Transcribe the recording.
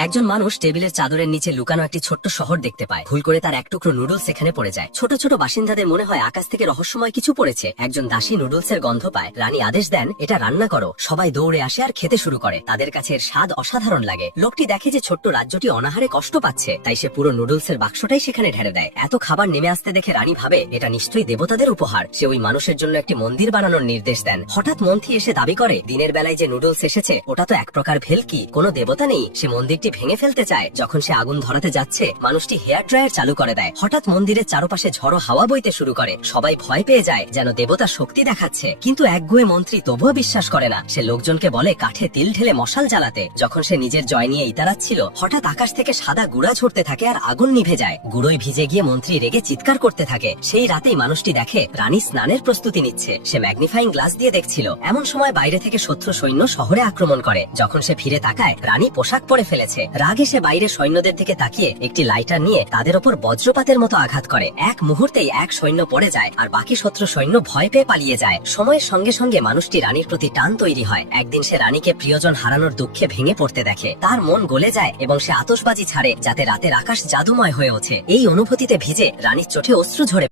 একজন মানুষ টেবিলের চাদরের নিচে লুকানো একটি ছোট্ট শহর দেখতে পায়। ভুল করে তার এক টুকরো নুডলস সেখানে পড়ে যায়। ছোট ছোট বাসিন্দাদের মনে হয় আকাশ থেকে রহস্যময় কিছু পড়েছে। একজন দাসী নুডলসের গন্ধ পায়। রানী আদেশ দেন, এটা রান্না করো। সবাই দৌড়ে আসে আর খেতে শুরু করে। তাদের কাছে এর স্বাদ অসাধারণ লাগে। লোকটি দেখে যে ছোট্ট রাজ্যটি অনাহারে কষ্ট পাচ্ছে, তাই সে পুরো নুডলসের বাক্সটাই সেখানে ঢেলে দেয়। এত খাবার নেমে আসতে দেখে রানী ভাবে এটা নিশ্চয়ই দেবতাদের উপহার। সে ওই মানুষের জন্য একটি মন্দির বানানোর নির্দেশ দেন। হঠাৎ মন্ত্রী এসে দাবি করে, দিনের বেলায় যে নুডলস এসেছে ওটা তো এক প্রকার ভেলকি, কোনো দেবতা নেই। সে মন্দিরটি ভেঙে ফেলতে চায়। যখন সে আগুন ধরাতে যাচ্ছে, মানুষটি হেয়ার ড্রায়ার চালু করে দেয়। হঠাৎ মন্দিরের চারপাশে ঝড়ো হাওয়া বইতে শুরু করে। সবাই ভয় পেয়ে যায়, যেন দেবতা শক্তি দেখাচ্ছে। কিন্তু একগুঁয়ে মন্ত্রী তবুও বিশ্বাস করে না। সে লোকজনকে বলে কাঠে তিল ঢেলে মশাল জ্বালাতে। যখন সে নিজের জয় নিয়ে ইতারাচ্ছিল, হঠাৎ আকাশ থেকে সাদা গুড়া ঝরতে থাকে আর আগুন নিভে যায়। গুঁড়োয় ভিজে গিয়ে মন্ত্রী রেগে চিৎকার করতে থাকে। সেই রাতেই মানুষটি দেখে রানী স্নানের প্রস্তুতি নিচ্ছে। সে ম্যাগনিফাইং গ্লাস দিয়ে দেখছিল। এমন সময় বাইরে থেকে শত্রু সৈন্য শহরে আক্রমণ করে। যখন সে ফিরে তাকায়, রানী পোশাক পরে ফেলেছে। রাগে সে বাইরে সৈন্যদের দিকে তাকিয়ে একটি লাইটার নিয়ে তাদের ওপর বজ্রপাতের মতো আঘাত করে। এক মুহূর্তেই এক সৈন্য পড়ে যায় আর বাকি শত্রু সৈন্য ভয় পেয়ে পালিয়ে যায়। সময়ের সঙ্গে সঙ্গে মানুষটি রানীর প্রতি টান তৈরি হয়। একদিন সে রানীকে প্রিয়জন হারানোর দুঃখে ভেঙে পড়তে দেখে। তার মন গলে যায় এবং সে আতশবাজি ছাড়ে, যাতে রাতের আকাশ জাদুময় হয়ে ওঠে। এই অনুভূতিতে ভিজে রানীর চোখে অশ্রু ঝরে